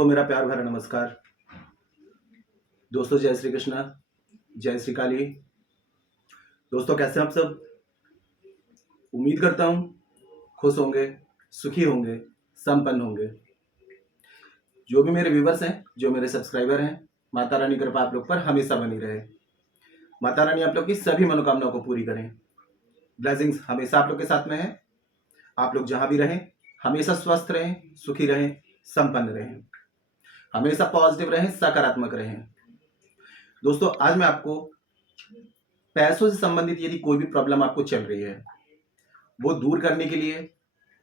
को मेरा प्यार भरा नमस्कार। दोस्तों जय श्री कृष्णा, जय श्री काली। दोस्तों कैसे हैं आप सब? उम्मीद करता हूँ खुश होंगे, सुखी होंगे, संपन्न होंगे। जो भी मेरे व्यूवर्स हैं, जो मेरे सब्सक्राइबर हैं, माता रानी की कृपा आप लोग पर हमेशा बनी रहे। माता रानी आप लोग की सभी मनोकामनाओं को पूरी करें। ब्लेसिंग्स हमेशा आप लोग के साथ में है। आप लोग जहां भी रहें हमेशा स्वस्थ रहें, सुखी रहें, संपन्न रहें, हमेशा पॉजिटिव रहें, सकारात्मक रहें। दोस्तों आज मैं आपको पैसों से संबंधित यदि कोई भी प्रॉब्लम आपको चल रही है वो दूर करने के लिए,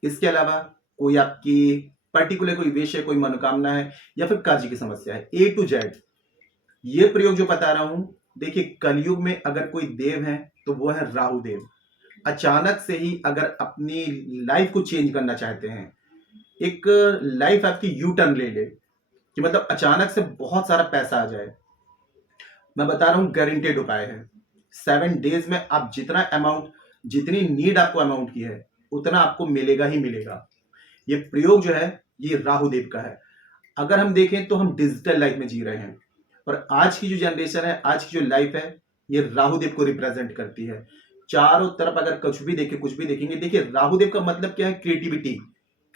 इसके अलावा कोई आपकी पर्टिकुलर कोई विश है, कोई मनोकामना है या फिर कर्ज की समस्या है, A to Z ये प्रयोग जो बता रहा हूं। देखिए कलयुग में अगर कोई देव है तो वो है राहु देव। अचानक से ही अगर अपनी लाइफ को चेंज करना चाहते हैं, एक लाइफ आपकी यू टर्न ले ले कि मतलब अचानक से बहुत सारा पैसा आ जाए, मैं बता रहा हूं गारंटेड उपाय है। 7 डेज में आप जितना अमाउंट, जितनी नीड आपको अमाउंट की है उतना आपको मिलेगा ही मिलेगा। ये प्रयोग जो है ये राहु देव का है। अगर हम देखें तो हम डिजिटल लाइफ में जी रहे हैं और आज की जो जनरेशन है, आज की जो लाइफ है, ये राहु देव को रिप्रेजेंट करती है। चारों तरफ अगर कुछ भी देखें, कुछ भी देखेंगे, देखिए राहु देव का मतलब क्या है? क्रिएटिविटी,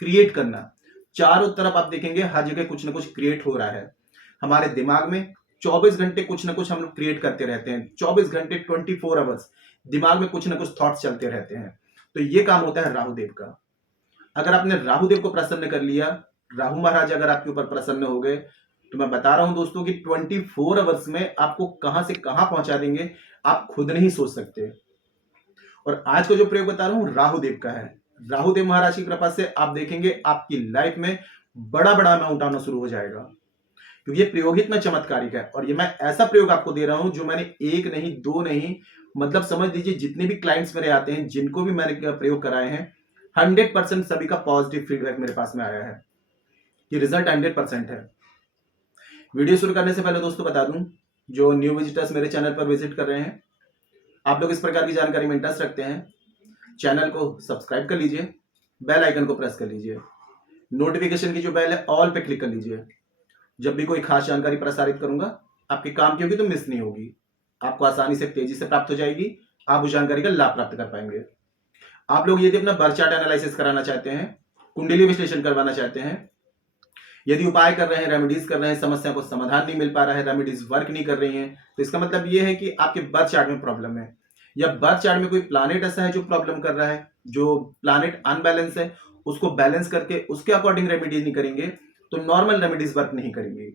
क्रिएट करना। चारों तरफ आप देखेंगे हर जगह कुछ ना कुछ क्रिएट हो रहा है। हमारे दिमाग में 24 घंटे कुछ ना कुछ हम लोग क्रिएट करते रहते हैं। 24 घंटे 24 आवर्स दिमाग में कुछ ना कुछ थॉट्स चलते रहते हैं। तो ये काम होता है राहु देव का। अगर आपने राहु देव को प्रसन्न कर लिया, राहु महाराज अगर आपके ऊपर प्रसन्न हो गए, तो मैं बता रहा हूं दोस्तों कि 24 आवर्स में आपको कहां से कहां पहुंचा देंगे आप खुद नहीं सोच सकते। और आज का जो प्रयोग बता रहा हूं राहु देव का है। राहु देव महाराज की कृपा से आप देखेंगे आपकी लाइफ में बड़ा बड़ा अमाउंट आना शुरू हो जाएगा, क्योंकि ये प्रयोग इतना चमत्कारिक है। और ये मैं ऐसा प्रयोग आपको दे रहा हूं जो मैंने एक नहीं, दो नहीं, मतलब समझ लीजिए जितने भी क्लाइंट्स मेरे आते हैं, जिनको भी मैंने प्रयोग कराए हैं, 100% सभी का पॉजिटिव फीडबैक मेरे पास में आया है कि रिजल्ट 100% है। वीडियो शुरू करने से पहले दोस्तों बता दूं, जो न्यू विजिटर्स मेरे चैनल पर विजिट कर रहे हैं, आप लोग इस प्रकार की जानकारी में इंटरेस्ट रखते हैं, चैनल को सब्सक्राइब कर लीजिए, बेल आइकन को प्रेस कर लीजिए, नोटिफिकेशन की जो बेल है ऑल पे क्लिक कर लीजिए। जब भी कोई खास जानकारी प्रसारित करूंगा आपके काम की होगी तो मिस नहीं होगी, आपको आसानी से तेजी से प्राप्त हो जाएगी, आप उस जानकारी का लाभ प्राप्त कर पाएंगे। आप लोग यदि अपना बर्थ चार्ट एनालिसिस कराना चाहते हैं, कुंडली विश्लेषण करवाना चाहते हैं, यदि उपाय कर रहे हैं, रेमेडीज कर रहे हैं, समस्या को समाधान नहीं मिल पा रहा है, रेमेडीज वर्क नहीं कर रही हैं, तो इसका मतलब यह है कि आपके बर्थ चार्ट में प्रॉब्लम है, या बर्थ चार्ट में कोई प्लानेट ऐसा है जो प्रॉब्लम कर रहा है, जो प्लानेट अनबैलेंस है, उसको बैलेंस करके उसके अकॉर्डिंग रेमेडीज नहीं करेंगे तो नॉर्मल रेमेडीज वर्क नहीं करेंगी।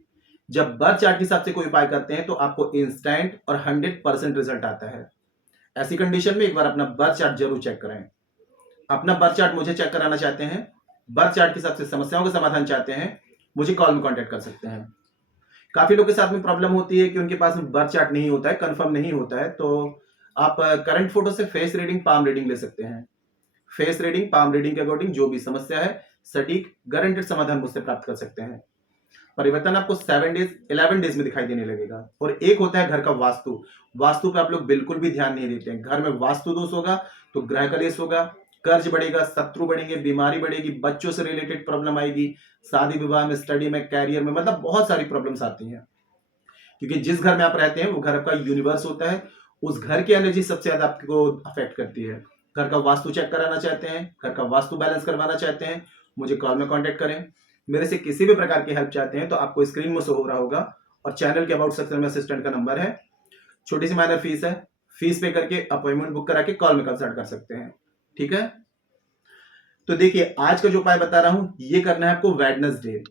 जब बर्थ चार्ट के हिसाब से कोई उपाय करते हैं तो आपको इंस्टेंट और 100% रिजल्ट आता है। ऐसी कंडीशन में एक बार अपना बर्थ चार्ट जरूर चेक कराएं। अपना बर्थ चार्ट मुझे चेक कराना चाहते हैं, बर्थ चार्ट के हिसाब से समस्याओं का समाधान चाहते हैं, मुझे कॉल में कांटेक्ट कर सकते हैं। काफी लोग के साथ में प्रॉब्लम होती है कि उनके पास में बर्थ चार्ट नहीं होता है, कंफर्म नहीं होता है, तो आप करंट फोटो से फेस रीडिंग, पाम रीडिंग ले सकते हैं। फेस रीडिंग, पाम रीडिंग के अकॉर्डिंग जो भी समस्या है सटीक गारंटेड समाधान मुझसे प्राप्त कर सकते हैं। परिवर्तन आपको 7 डेज 11 डेज में दिखाई देने लगेगा। और एक होता है घर का वास्तु। वास्तु पे आप लोग बिल्कुल भी ध्यान नहीं देते हैं। घर में वास्तु दोष होगा तो ग्रह कलेश होगा, कर्ज बढ़ेगा, शत्रु बढ़ेंगे, बीमारी बढ़ेगी, बच्चों से रिलेटेड प्रॉब्लम आएगी, शादी विवाह में, स्टडी में, कैरियर में, मतलब बहुत सारी प्रॉब्लम्स आती हैं। क्योंकि जिस घर में आप रहते हैं वो घर आपका यूनिवर्स होता है, उस घर की एनर्जी सबसे ज्यादा आपको अफेक्ट करती है। घर का वास्तु चेक कराना चाहते हैं, घर का वास्तु बैलेंस करवाना चाहते हैं, मुझे कॉल में कांटेक्ट करें। मेरे से किसी भी प्रकार की हेल्प चाहते हैं तो आपको स्क्रीन में शो हो रहा होगा और चैनल के अबाउट सेक्शन में असिस्टेंट का नंबर है। छोटी सी माइनर फीस है, फीस पे करके अपॉइंटमेंट बुक करा के कॉल में कंसल्ट कर सकते हैं। ठीक है, तो देखिए आज का जो उपाय बता रहा हूं ये करना है आपको वेडनेसडे,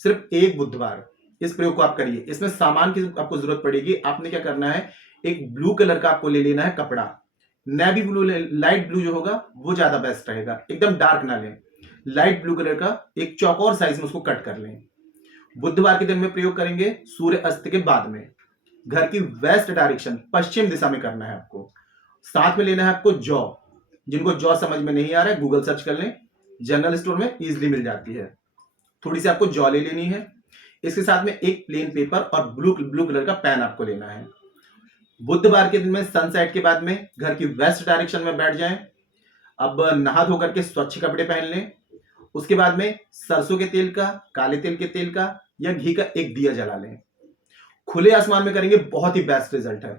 सिर्फ एक बुधवार। इस प्रयोग को आप करिए। इसमें सामान की आपको जरूरत पड़ेगी। आपने क्या करना है, एक ब्लू कलर का आपको ले लेना है कपड़ा, नेवी ब्लू, लाइट ब्लू जो होगा वो ज्यादा बेस्ट रहेगा, एकदम डार्क ना लें, लाइट ब्लू कलर का एक चौकोर साइज में उसको कट कर लें। बुधवार के दिन में प्रयोग करेंगे, सूर्य अस्त के बाद में। घर की वेस्ट डायरेक्शन, पश्चिम दिशा में करना है आपको। साथ में लेना है आपको जौ। जिनको जौ समझ में नहीं आ रहा है गूगल सर्च कर लें, जनरल स्टोर में इजीली मिल जाती है। थोड़ी सी आपको जौ ले लेनी है। इसके साथ में एक प्लेन पेपर और ब्लू कलर का पेन आपको लेना है। बुधवार के दिन में सनसेट के बाद में घर की वेस्ट डायरेक्शन में बैठ जाएं। अब नहा धो करके स्वच्छ कपड़े पहन लें। उसके बाद में सरसों के तेल का, काले तिल के तेल का या घी का एक दिया जला लें। खुले आसमान में करेंगे बहुत ही बेस्ट रिजल्ट है।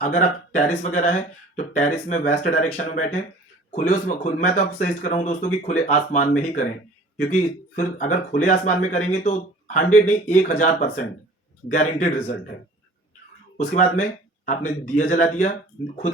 अगर आप टेरिस वगैरह है तो टेरिस में वेस्ट डायरेक्शन में बैठे, मैं तो आपको सजेस्ट कर रहा हूं दोस्तों कि खुले आसमान में ही करें, क्योंकि फिर अगर खुले आसमान में करेंगे तो 100 नहीं 1000% गारंटेड रिजल्ट है। उसके बाद में आपने दिया जला दिया, खुद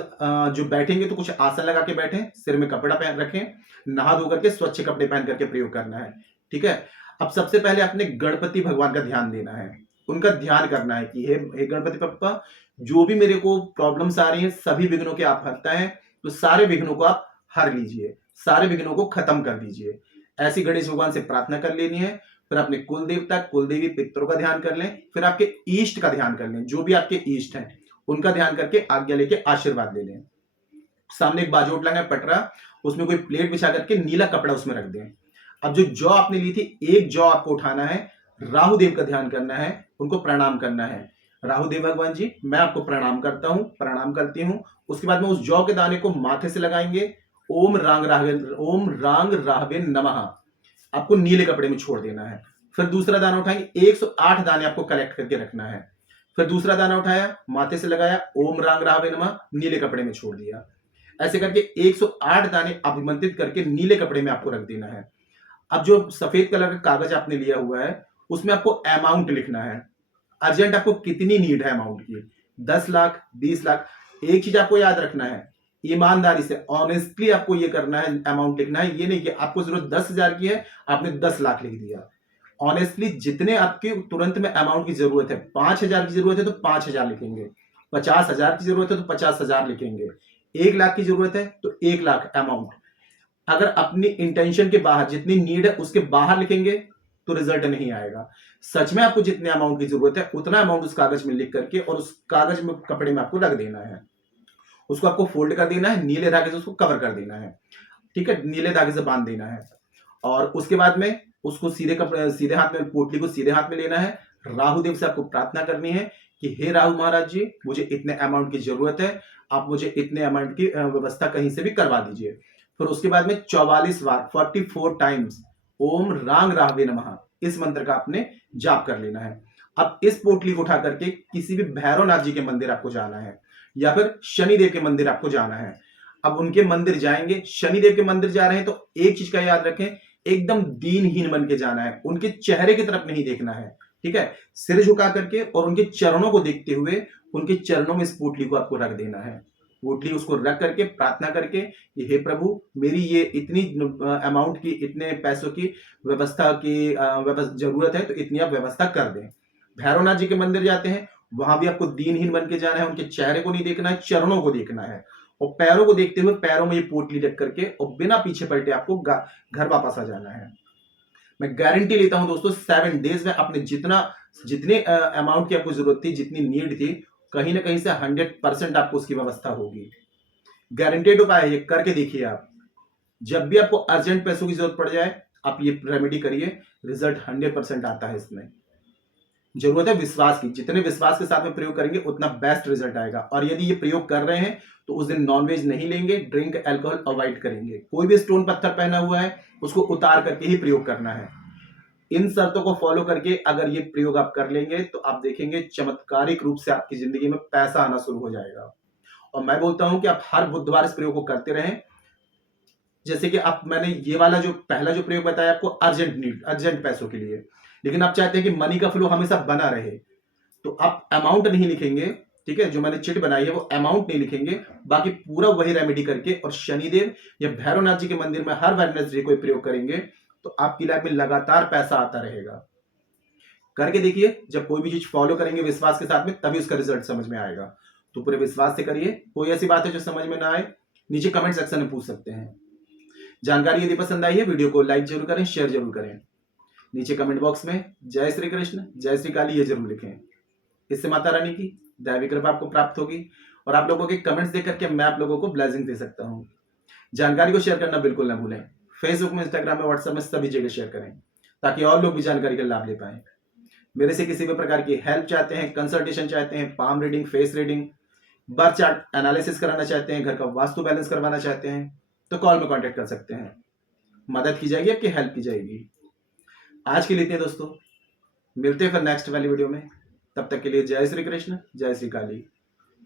जो बैठेंगे तो कुछ आसन लगा के बैठे, सिर में कपड़ा पहन रखें, नहा धो करके स्वच्छ कपड़े पहन करके प्रयोग करना है। ठीक है। अब सबसे पहले अपने गणपति भगवान का ध्यान देना है, उनका ध्यान करना है कि हे गणपति पप्पा, जो भी मेरे को प्रॉब्लम्स आ रही हैं सभी विघ्नों के आप हरता है, तो सारे विघ्नों को आप हर लीजिए, सारे विघ्नों को खत्म कर दीजिए। ऐसी गणेश भगवान से प्रार्थना कर लेनी है। फिर अपने कुल देवता कुल देवी पितरों का ध्यान कर लें, फिर आपके ईष्ट का ध्यान कर लें, जो भी आपके ईष्ट हैं उनका ध्यान करके आज्ञा लेके आशीर्वाद ले लें। सामने एक बाजोट लगा है पटरा, उसमें कोई प्लेट बिछा करके नीला कपड़ा उसमें रख दें। अब जो जौ आपने ली थी, एक जौ आपको उठाना है, राहु देव का ध्यान करना है, उनको प्रणाम करना है। राहु देव भगवान जी, मैं आपको प्रणाम करता हूं, प्रणाम करती हूं। उसके बाद में उस जौ के दाने को माथे से लगाएंगे, ओम रांग राहवे नमः, आपको नीले कपड़े में छोड़ देना है। फिर दूसरा दाना उठाएंगे, 108 दाने आपको कलेक्ट करके रखना है। फिर दूसरा दाना उठाया, माथे से लगाया, ओम रांग राहवे नमः, नीले कपड़े में छोड़ दिया। ऐसे करके 108 दाने अभिमंत्रित करके नीले कपड़े में आपको रख देना है। अब जो सफेद कलर का कागज आपने लिया हुआ है, उसमें आपको अमाउंट लिखना है, अर्जेंट आपको कितनी नीड है अमाउंट की, 10 लाख 20 लाख। एक चीज आपको याद रखना है, ईमानदारी से ऑनेस्टली आपको ये करना है, अमाउंट लिखना है। ये नहीं कि आपको जरूरत 10,000 की है, आपने 10 लाख लिख दिया। ऑनेस्टली जितने आपके तुरंत में अमाउंट की जरूरत है, 5,000 की जरूरत है तो 5,000 लिखेंगे, 50,000 की जरूरत है तो 50,000 लिखेंगे, 1 लाख की जरूरत है तो 1 लाख अमाउंट। अगर अपनी इंटेंशन के बाहर, जितनी नीड है उसके बाहर लिखेंगे तो रिजल्ट नहीं आएगा। सच में आपको जितने अमाउंट की जरूरत है उतना अमाउंट उस कागज में लिख करके और उस कागज में कपड़े में आपको रख देना है। उसको आपको फोल्ड कर देना है, नीले धागे से उसको कवर कर देना है। ठीक है, नीले धागे से बांध देना है। और उसके बाद में उसको सीधे हाथ में, पोटली को सीधे हाथ में लेना है। राहु देव से आपको प्रार्थना करनी है कि हे राहु महाराज जी, मुझे इतने अमाउंट की जरूरत है, आप मुझे इतने अमाउंट की व्यवस्था कहीं से भी करवा दीजिए। फिर उसके बाद में 44 बार 44 टाइम्स ओम रांग राहवे नमः, इस मंत्र का आपने जाप कर लेना है। अब इस पोटली को उठा करके किसी भी भैरवनाथ जी के मंदिर आपको जाना है या फिर शनिदेव के मंदिर आपको जाना है। अब उनके मंदिर जाएंगे, शनिदेव के मंदिर जा रहे हैं तो एक चीज का याद रखें, एकदम दीनहीन बन के जाना है, उनके चेहरे की तरफ नहीं देखना है। ठीक है, सिर झुका करके और उनके चरणों को देखते हुए उनके चरणों में इस पोटली को आपको रख देना है। पोटली उसको रख करके प्रार्थना करके कि हे प्रभु, मेरी ये इतनी अमाउंट की, इतने पैसों की व्यवस्था की जरूरत है, तो इतनी आप व्यवस्था कर दें। भैरवनाथ जी के मंदिर जाते हैं, वहां भी आपको दीनहीन बन के जाना है, उनके चेहरे को नहीं देखना है, चरणों को देखना है और पैरों को देखते हुए पैरों में ये पोटली रख करके और बिना पीछे पलटे आपको घर वापस आ जाना है। मैं गारंटी लेता हूं दोस्तों, 7 डेज में आपने जितने अमाउंट की आपको जरूरत थी, जितनी नीड थी, कहीं ना कहीं से 100% आपको उसकी व्यवस्था होगी। गारंटेड उपाय है, ये करके देखिए आप। जब भी आपको अर्जेंट पैसों की जरूरत पड़ जाए, आप ये रेमेडी करिए, रिजल्ट 100% आता है। इसमें जरूरत है विश्वास की, जितने विश्वास के साथ में प्रयोग करेंगे उतना बेस्ट रिजल्ट आएगा। और यदि ये प्रयोग कर रहे हैं तो उस दिन नॉनवेज नहीं लेंगे, ड्रिंक अल्कोहल अवॉइड करेंगे। कोई भी स्टोन पत्थर पहना हुआ है उसको उतार करके ही प्रयोग करना है। इन शर्तों को फॉलो करके अगर ये प्रयोग आप कर लेंगे तो आप देखेंगे चमत्कारिक रूप से आपकी जिंदगी में पैसा आना शुरू हो जाएगा। और मैं बोलता हूं कि आप हर बुधवार इस प्रयोग को करते रहें। जैसे कि आप, मैंने ये वाला जो पहला जो प्रयोग बताया आपको अर्जेंट पैसों के लिए, लेकिन आप चाहते हैं कि मनी का फ्लो हमेशा बना रहे, तो आप अमाउंट नहीं लिखेंगे। ठीक है, जो मैंने चिट बनाई है वो अमाउंट नहीं लिखेंगे, बाकी पूरा वही रेमेडी करके और शनिदेव या भैरवनाथ जी के मंदिर में हर वेडनेसडे को प्रयोग करेंगे तो आपकी लाइफ में लगातार पैसा आता रहेगा। करके देखिए, जब कोई भी चीज फॉलो करेंगे विश्वास के साथ में, तभी उसका रिजल्ट समझ में आएगा। तो पूरे विश्वास से करिए। कोई ऐसी बात है जो समझ में ना आए, नीचे कमेंट सेक्शन में पूछ सकते हैं। जानकारी यदि पसंद आई है, वीडियो को लाइक जरूर करें, शेयर जरूर करें। नीचे कमेंट बॉक्स में जय श्री कृष्ण, जय श्री काली ये जरूर लिखें। इससे माता रानी की दैवी कृपा आपको प्राप्त होगी और आप लोगों के कमेंट्स देख करके मैं आप लोगों को ब्लेसिंग दे सकता हूं। जानकारी को शेयर करना बिल्कुल ना भूलें। फेसबुक में, इंस्टाग्राम में, व्हाट्सएप में सभी जगह शेयर करें ताकि और लोग भी जानकारी का लाभ ले पाए। मेरे से किसी भी प्रकार की हेल्प चाहते हैं, कंसल्टेशन चाहते हैं, palm reading, face reading, birth chart analysis कराना चाहते हैं, घर का वास्तु बैलेंस करवाना चाहते हैं, तो कॉल में कांटेक्ट कर सकते हैं। मदद की जाएगी, आपकी हेल्प की जाएगी। आज के लिए इतने दोस्तों। मिलते हैं फिर नेक्स्ट वाली वीडियो में। तब तक के लिए जय श्री कृष्ण, जय श्री काली।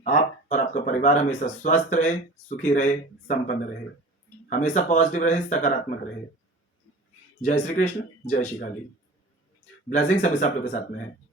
आप और आपका परिवार हमेशा स्वस्थ रहे, सुखी रहे, संपन्न रहे, हमेशा पॉजिटिव रहे, सकारात्मक रहे। जय श्री कृष्ण, जय श्री काली। ब्लेसिंग्स हमेशा आप लोग के साथ में है।